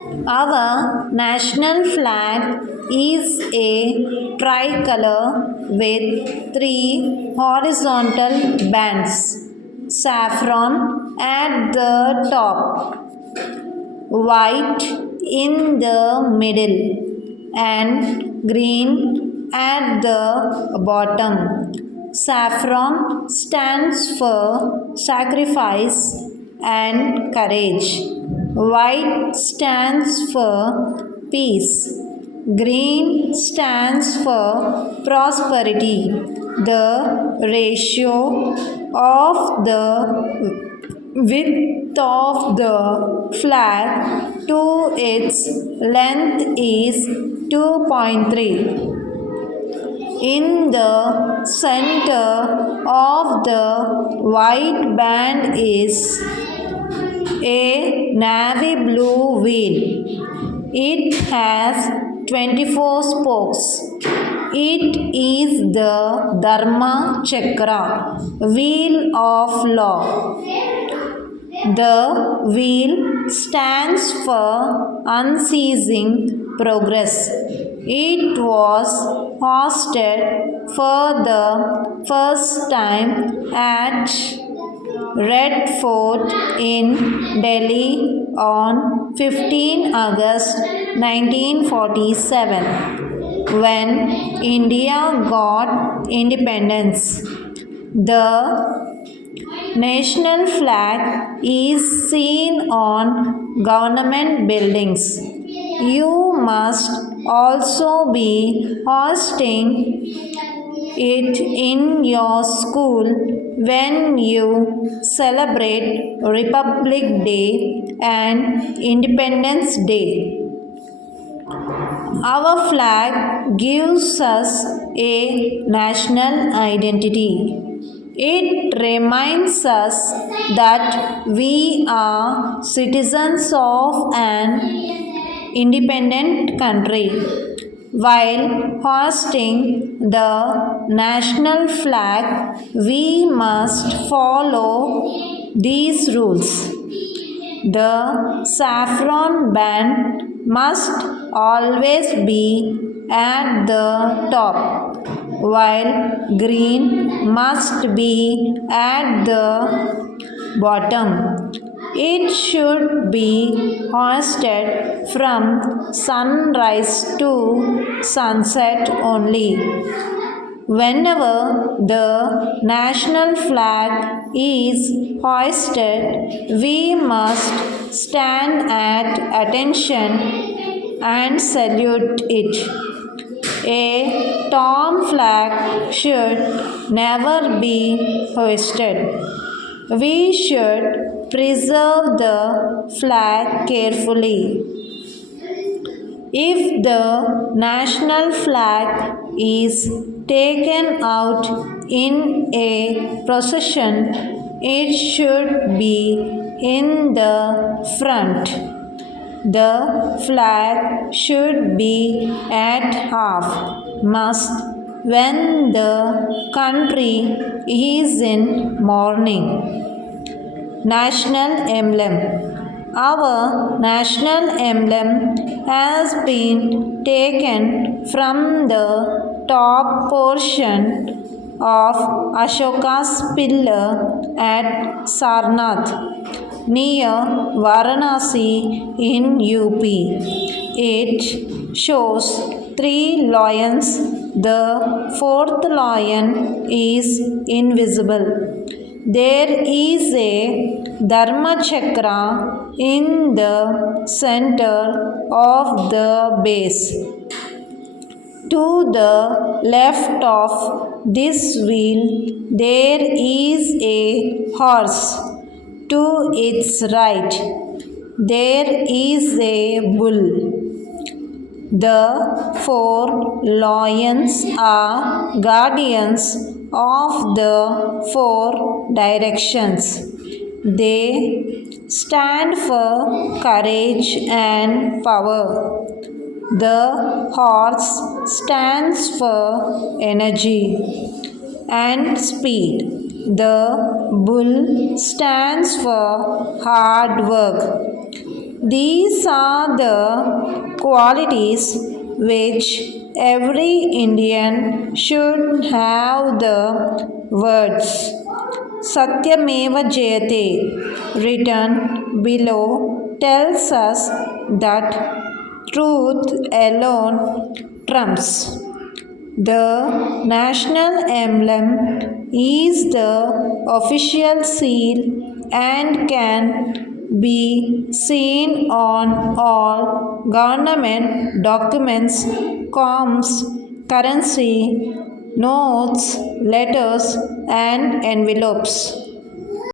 Our national flag is a tricolor with three horizontal bands, saffron at the top, white in the middle, and green at the bottom. Saffron stands for sacrifice and courage. White stands for peace. Green stands for prosperity. The ratio of the width of the flag to its length is 2.3. In the center of the white band is a navy blue wheel. It has 24 spokes. It is the Dharma Chakra, wheel of law. The wheel stands for unceasing progress. It was hoisted for the first time at Red Fort in Delhi on 15 August 1947 when India got independence. The national flag is seen on government buildings. You must also be hoisting it in your school when you celebrate Republic Day and Independence Day. Our flag gives us a national identity. It reminds us that we are citizens of an independent country. While hoisting the national flag, we must follow these rules. The saffron band must always be at the top, while green must be at the bottom. It should be hoisted from sunrise to sunset only. Whenever the national flag is hoisted, we must stand at attention and salute it. A torn flag should never be hoisted. We should preserve the flag carefully. If the national flag is taken out in a procession, it should be in the front. The flag should be at half mast when the country is in mourning. National emblem. Our national emblem has been taken from the top portion of Ashoka's pillar at Sarnath near Varanasi in UP. It shows three lions. The fourth lion is invisible. There is a Dharma Chakra in the center of the base. To the left of this wheel, there is a horse. To its right, there is a bull. The four lions are guardians of the four directions. They stand for courage and power. The horse stands for energy and speed. The bull stands for hard work. These are the qualities which every Indian should have. The words Satyameva Jayate written below tells us that truth alone trumps. The national emblem is the official seal and can be seen on all government documents, comms, currency, notes, letters, and envelopes.